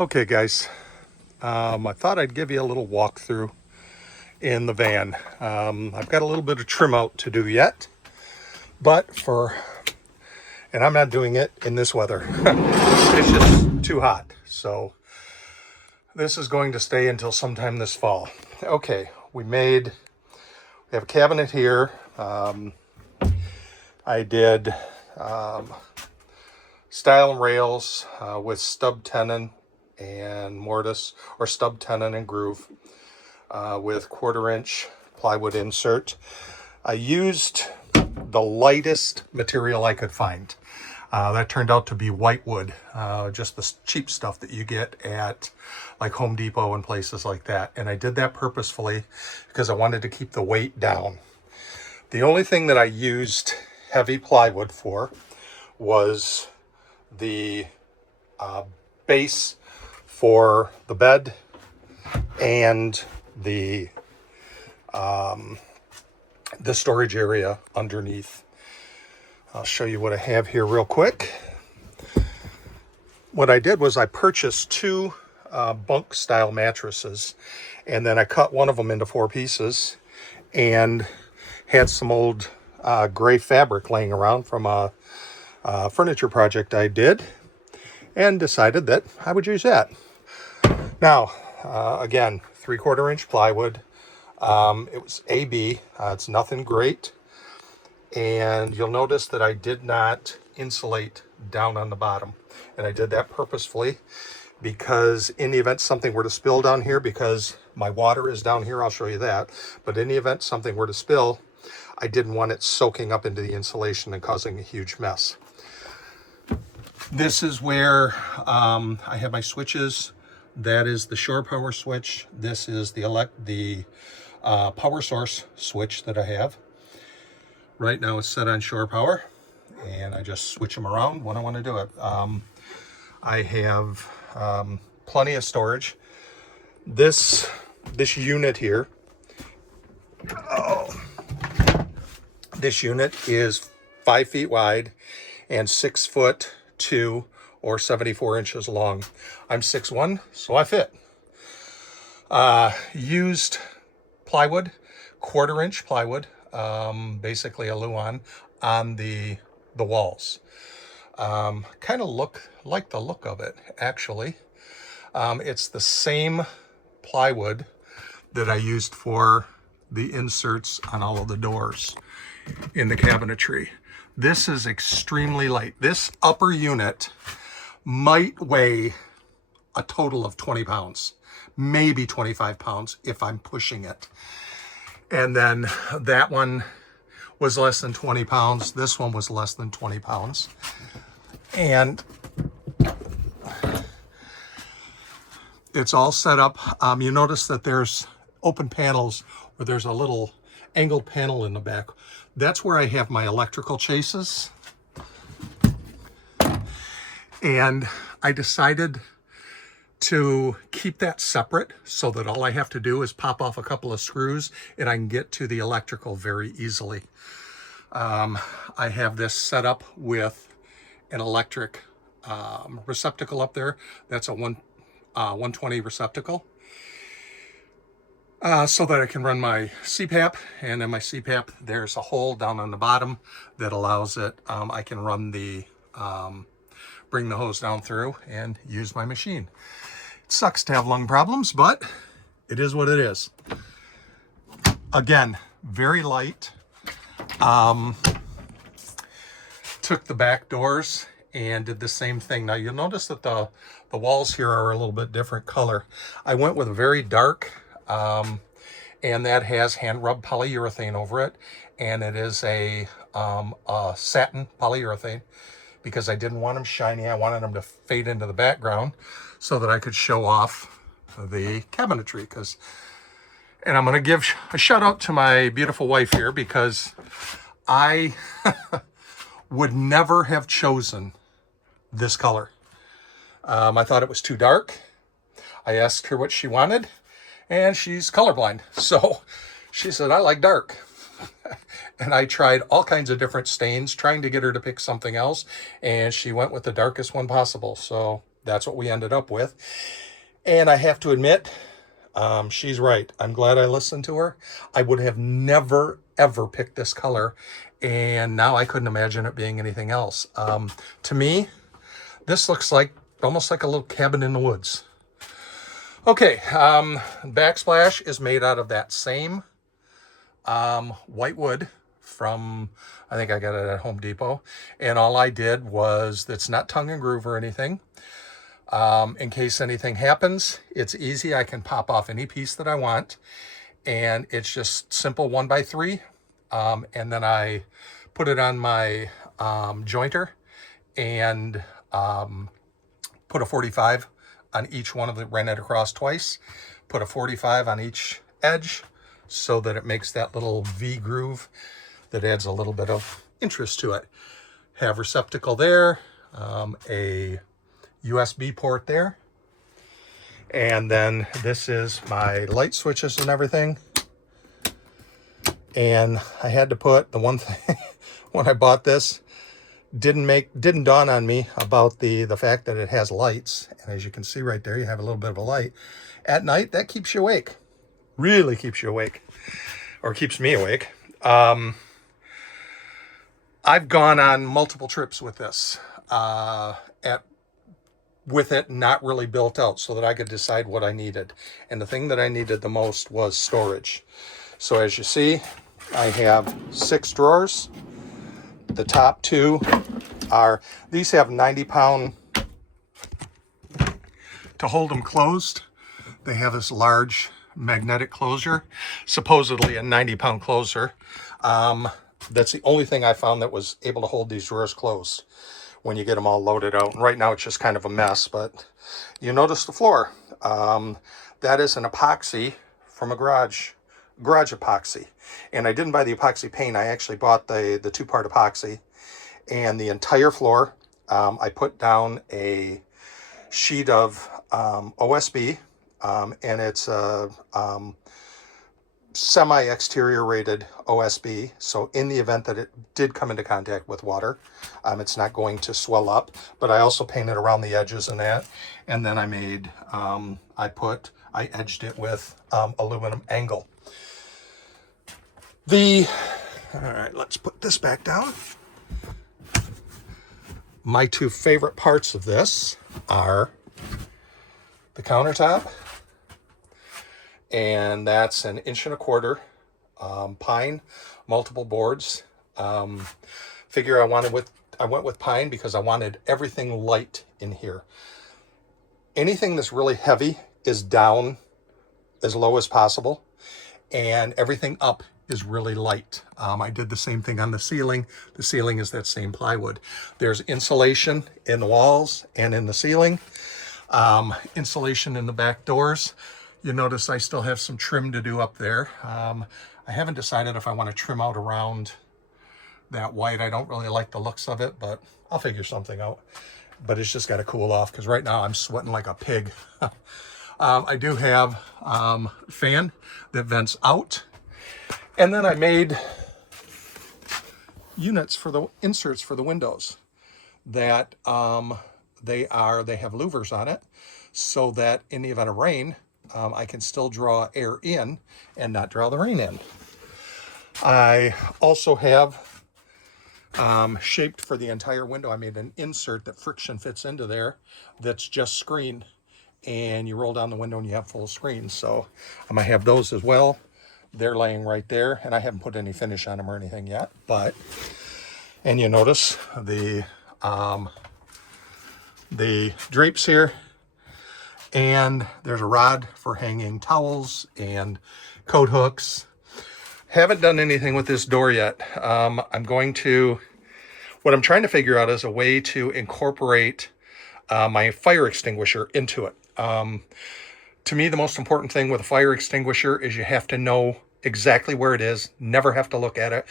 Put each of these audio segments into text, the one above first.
Okay guys, I thought I'd give you a little walkthrough in the van. I've got a little bit of trim out to do yet, and I'm not doing it in this weather. It's just too hot. So this is going to stay until sometime this fall. Okay, we have a cabinet here. I did stile and rails with stub tenon and mortise, or stub tenon and groove, with 1/4" plywood insert. I used the lightest material I could find. That turned out to be whitewood, just the cheap stuff that you get at like Home Depot and places like that. And I did that purposefully because I wanted to keep the weight down. The only thing that I used heavy plywood for was the base for the bed and the storage area underneath. I'll show you what I have here real quick. What I did was I purchased two bunk style mattresses, and then I cut one of them into 4 pieces and had some old gray fabric laying around from a furniture project I did, and decided that I would use that. Now, again, 3/4" plywood. It was AB. It's nothing great. And you'll notice that I did not insulate down on the bottom. And I did that purposefully because in the event something were to spill down here, because my water is down here, I'll show you that. But in the event something were to spill, I didn't want it soaking up into the insulation and causing a huge mess. This is where I have my switches. That is the shore power switch. This is the power source switch that I have. Right now it's set on shore power, and I just switch them around when I want to do it. I have plenty of storage. This unit here, this unit is 5 feet wide and 6'2" or 74 inches long. I'm 6'1", so I fit. Used plywood, 1/4" plywood, basically a Luan on the walls. Kind of like the look of it, actually. It's the same plywood that I used for the inserts on all of the doors in the cabinetry. This is extremely light. This upper unit might weigh a total of 20 pounds, maybe 25 pounds if I'm pushing it. And then that one was less than 20 pounds. This one was less than 20 pounds. And it's all set up. You notice that there's open panels, or there's a little angled panel in the back. That's where I have my electrical chases. And I decided to keep that separate so that all I have to do is pop off a couple of screws and I can get to the electrical very easily. I have this set up with an electric receptacle up there. That's a 120 receptacle. So that I can run my CPAP, and in my CPAP there's a hole down on the bottom that allows it. I can run bring the hose down through and use my machine. It sucks to have lung problems, but it is what it is. Again, very light. Took the back doors and did the same thing. Now you'll notice that the walls here are a little bit different color. I went with a very dark, and that has hand rubbed polyurethane over it, and it is a satin polyurethane, because I didn't want them shiny. I wanted them to fade into the background so that I could show off the cabinetry. And I'm going to give a shout out to my beautiful wife here, because I would never have chosen this color. I thought it was too dark. I asked her what she wanted, and she's colorblind. So she said, I like dark. And I tried all kinds of different stains trying to get her to pick something else, and she went with the darkest one possible. So that's what we ended up with. And I have to admit, she's right. I'm glad I listened to her. I would have never, ever picked this color. And now I couldn't imagine it being anything else. To me, this looks like almost like a little cabin in the woods. Okay, backsplash is made out of that same white wood from, I think I got it at Home Depot. And all I did was, it's not tongue and groove or anything. In case anything happens, it's easy. I can pop off any piece that I want. And it's just simple 1x3. And then I put it on my jointer and put a 45 on each one of the, ran it across twice, put a 45 on each edge so that it makes that little V groove that adds a little bit of interest to it. Have receptacle there, a USB port there, and then this is my light switches and everything. And I had to put the one thing when I bought this, didn't dawn on me about the fact that it has lights. And as you can see right there, you have a little bit of a light at night. That keeps you awake, really keeps you awake, or keeps me awake. I've gone on multiple trips with this, with it not really built out so that I could decide what I needed. And the thing that I needed the most was storage. So as you see, I have 6 drawers. The top 2 are, these have 90-pound, to hold them closed. They have this large magnetic closure, supposedly a 90-pound closer. That's the only thing I found that was able to hold these drawers closed when you get them all loaded out. And right now it's just kind of a mess, but you notice the floor. That is an epoxy from a garage epoxy. And I didn't buy the epoxy paint. I actually bought the 2-part epoxy. And the entire floor, I put down a sheet of OSB, and it's a semi-exterior rated OSB. So in the event that it did come into contact with water, it's not going to swell up. But I also painted around the edges and that. And then I made, I edged it with aluminum angle. All right, let's put this back down. My 2 favorite parts of this are the countertop, and that's an 1.25 inch pine, multiple boards. Figure I went with pine because I wanted everything light in here. Anything that's really heavy is down as low as possible, and everything up is really light. I did the same thing on the ceiling. The ceiling is that same plywood. There's insulation in the walls and in the ceiling. Insulation in the back doors. You notice I still have some trim to do up there. I haven't decided if I want to trim out around that white. I don't really like the looks of it, but I'll figure something out. But it's just got to cool off because right now I'm sweating like a pig. I do have a fan that vents out. And then I made units for the inserts for the windows that they have louvers on it, so that in the event of rain, I can still draw air in and not draw the rain in. I also have shaped for the entire window. I made an insert that friction fits into there that's just screen, and you roll down the window and you have full screen. So I'm gonna have those as well. They're laying right there, and I haven't put any finish on them or anything yet, but, and you notice the drapes here, and there's a rod for hanging towels and coat hooks. Haven't done anything with this door yet. What I'm trying to figure out is a way to incorporate my fire extinguisher into it. To me, the most important thing with a fire extinguisher is you have to know exactly where it is, never have to look at it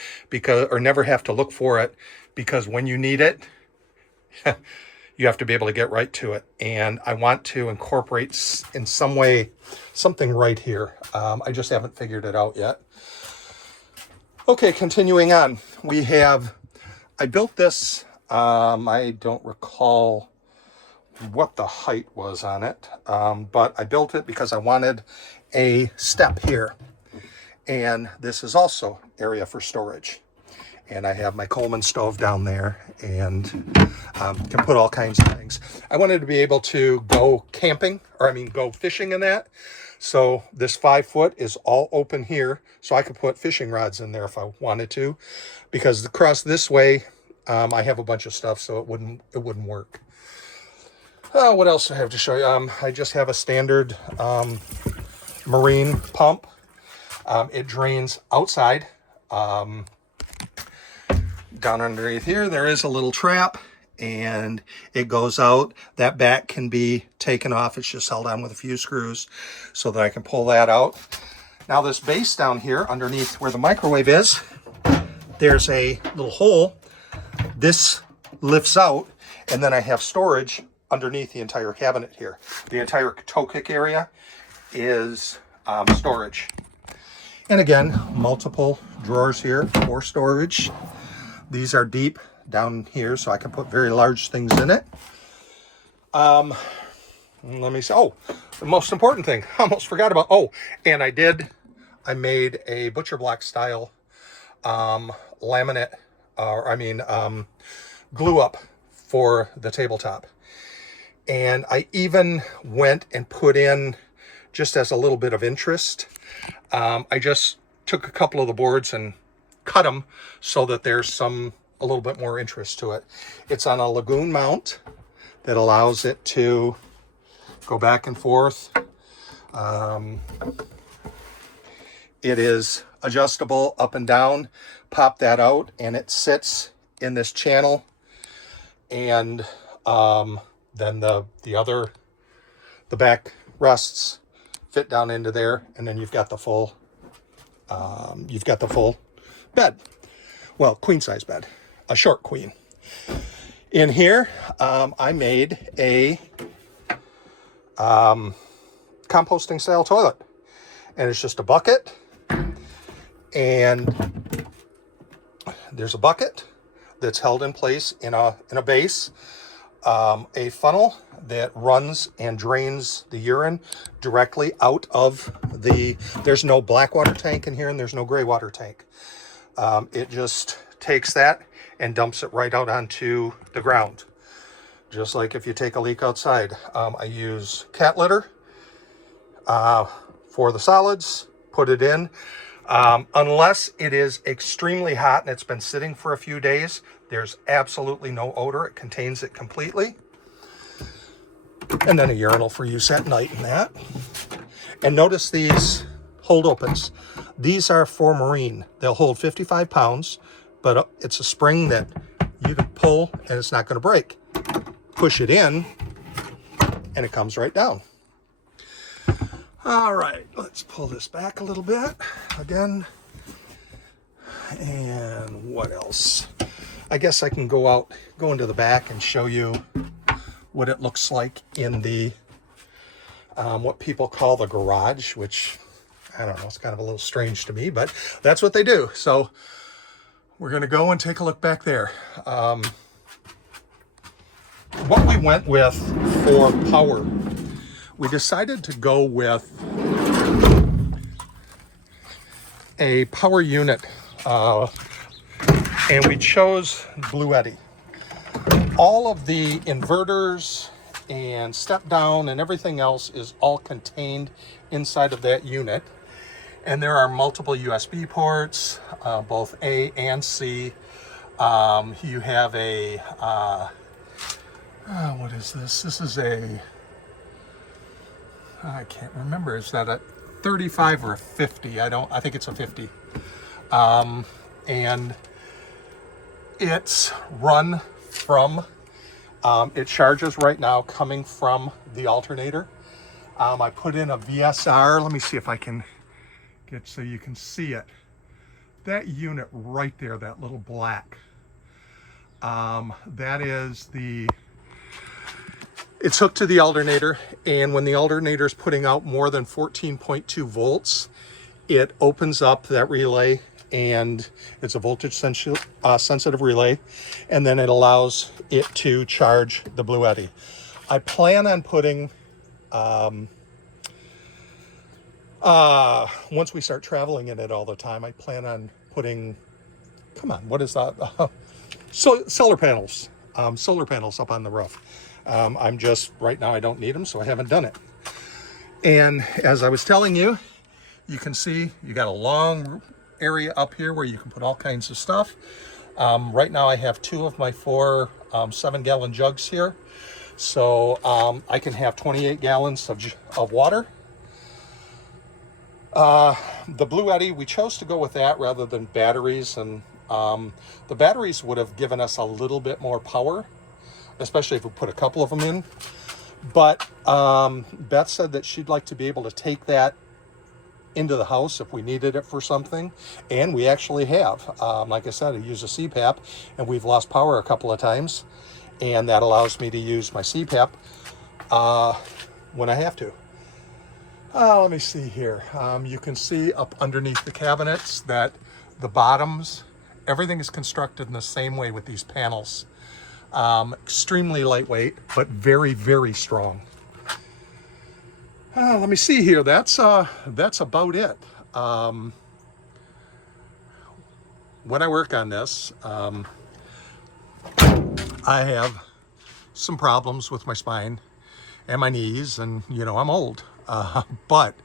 never have to look for it, because when you need it, you have to be able to get right to it. And I want to incorporate in some way something right here. I just haven't figured it out yet. Okay, continuing on, I built this, I don't recall what the height was on it, but I built it because I wanted a step here. And this is also area for storage. And I have my Coleman stove down there, and can put all kinds of things. I wanted to be able to go camping, or I mean go fishing in that. So this 5 foot is all open here, so I could put fishing rods in there if I wanted to, because across this way I have a bunch of stuff, so it wouldn't work. What else do I have to show you? I just have a standard marine pump. It drains outside. Down underneath here, there is a little trap, and it goes out. That back can be taken off. It's just held on with a few screws so that I can pull that out. Now this base down here underneath where the microwave is, there's a little hole. This lifts out, and then I have storage underneath the entire cabinet here. The entire toe kick area is storage. And again, multiple drawers here for storage. These are deep down here, so I can put very large things in it. Let me see. Oh, the most important thing, I almost forgot about. Oh, and I made a butcher block style laminate, glue up for the tabletop. And I even went and put in, just as a little bit of interest, I just took a couple of the boards and cut them so that there's a little bit more interest to it. It's on a lagoon mount that allows it to go back and forth. It is adjustable up and down. Pop that out, and it sits in this channel, and then the back rests fit down into there, and then you've got the full bed. Well, queen size bed, a short queen. In here, I made a composting style toilet, and it's just a bucket, and there's a bucket that's held in place in a base, a funnel that runs and drains the urine directly out of there's no black water tank in here, and there's no gray water tank. It just takes that and dumps it right out onto the ground, just like if you take a leak outside. I use cat litter for the solids, put it in. Unless it is extremely hot and it's been sitting for a few days, there's absolutely no odor. It contains it completely. And then a urinal for use at night and that. And notice these hold opens. These are for marine. They'll hold 55 pounds, but it's a spring that you can pull and it's not going to break. Push it in and it comes right down. All right, let's pull this back a little bit again. And what else? I guess I can go into the back and show you what it looks like in the what people call the garage, which I don't know, it's kind of a little strange to me, but that's what they do. So we're going to go and take a look back there. What we went with for power, we decided to go with a power unit, and we chose Bluetti. All of the inverters and step down and everything else is all contained inside of that unit. And there are multiple USB ports, both A and C. You have a, what is this? This is a, I can't remember. Is that a 35 or a 50? I think it's a 50. And it's run from, it charges right now coming from the alternator. I put in a VSR. Let me see if I can get so you can see it. That unit right there, that little black, that is it's hooked to the alternator, and when the alternator is putting out more than 14.2 volts, it opens up that relay, and it's a voltage sensitive relay, and then it allows it to charge the Bluetti. I plan on putting, once we start traveling in it all the time, I plan on putting, come on, what is that? Solar panels up on the roof. I'm just, right now I don't need them, so I haven't done it. And as I was telling you, you can see you got a long area up here where you can put all kinds of stuff. Right now I have 2 of my 4 7-gallon jugs here. So I can have 28 gallons of water. The Bluetti, we chose to go with that rather than batteries. And the batteries would have given us a little bit more power, especially if we put a couple of them in. But Beth said that she'd like to be able to take that into the house if we needed it for something, and we actually have. Like I said, I use a CPAP, and we've lost power a couple of times, and that allows me to use my CPAP when I have to. Let me see here. You can see up underneath the cabinets that the bottoms, everything is constructed in the same way with these panels. Extremely lightweight, but very, very strong. Let me see here. That's about it. When I work on this, I have some problems with my spine and my knees, and you know, I'm old. But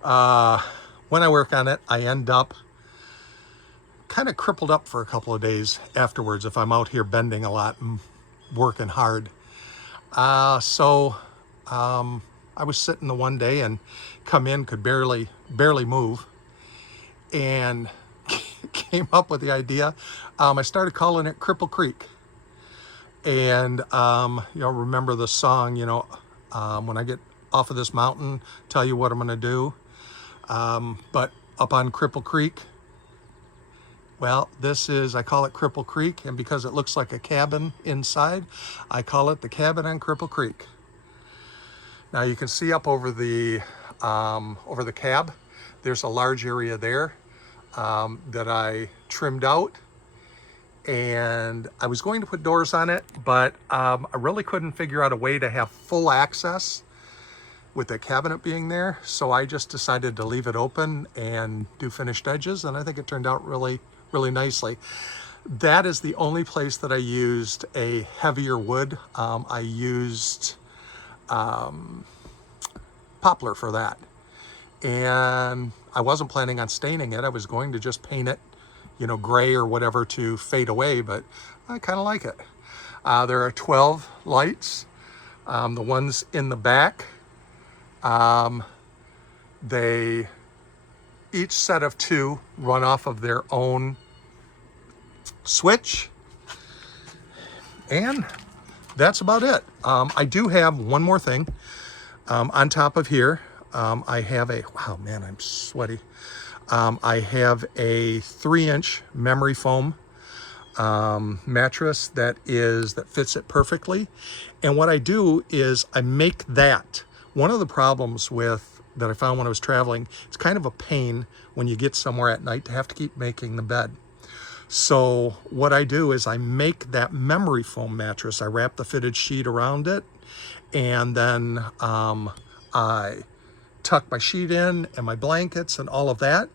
when I work on it, I end up kind of crippled up for a couple of days afterwards if I'm out here bending a lot and working hard. I was sitting the one day and come in, could barely move, and came up with the idea. I started calling it Cripple Creek. And you'll remember the song, you know, when I get off of this mountain, tell you what I'm going to do. But up on Cripple Creek, well, I call it Cripple Creek, and because it looks like a cabin inside, I call it the cabin on Cripple Creek. Now you can see up over the cab, there's a large area there that I trimmed out, and I was going to put doors on it, but I really couldn't figure out a way to have full access with the cabinet being there, so I just decided to leave it open and do finished edges, and I think it turned out really, really nicely. That is the only place that I used a heavier wood. I used poplar for that, and I wasn't planning on staining it. I was going to just paint it, you know, gray or whatever to fade away, but I kind of like it. There are 12 lights. The ones in the back, they each set of 2 run off of their own switch, and that's about it. I do have one more thing. On top of here, I have a, wow, man, I'm sweaty. I have a 3-inch memory foam mattress that fits it perfectly. And what I do is I make that. One of the problems that I found when I was traveling, it's kind of a pain when you get somewhere at night to have to keep making the bed. So what I do is I make that memory foam mattress. I wrap the fitted sheet around it, and then I tuck my sheet in and my blankets and all of that.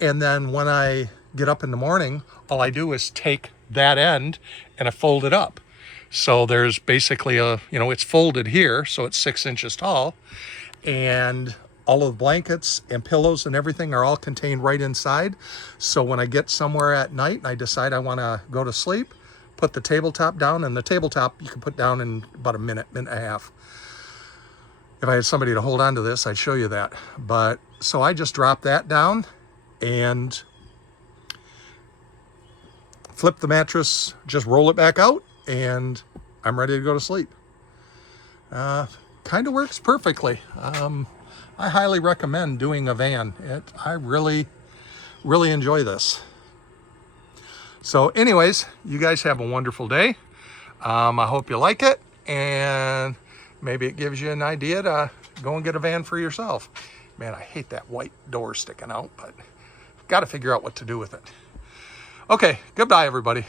And then when I get up in the morning, all I do is take that end and I fold it up. So there's basically it's folded here, so it's 6 inches tall, and all of the blankets and pillows and everything are all contained right inside. So when I get somewhere at night and I decide I want to go to sleep, put the tabletop down, and the tabletop you can put down in about a minute and a half. If I had somebody to hold on to this, I'd show you that. But so I just drop that down and flip the mattress, just roll it back out, and I'm ready to go to sleep. Kind of works perfectly. I highly recommend doing a van. I really, really enjoy this. So anyways, you guys have a wonderful day. I hope you like it, and maybe it gives you an idea to go and get a van for yourself. Man, I hate that white door sticking out, but got to figure out what to do with it. Okay, goodbye everybody.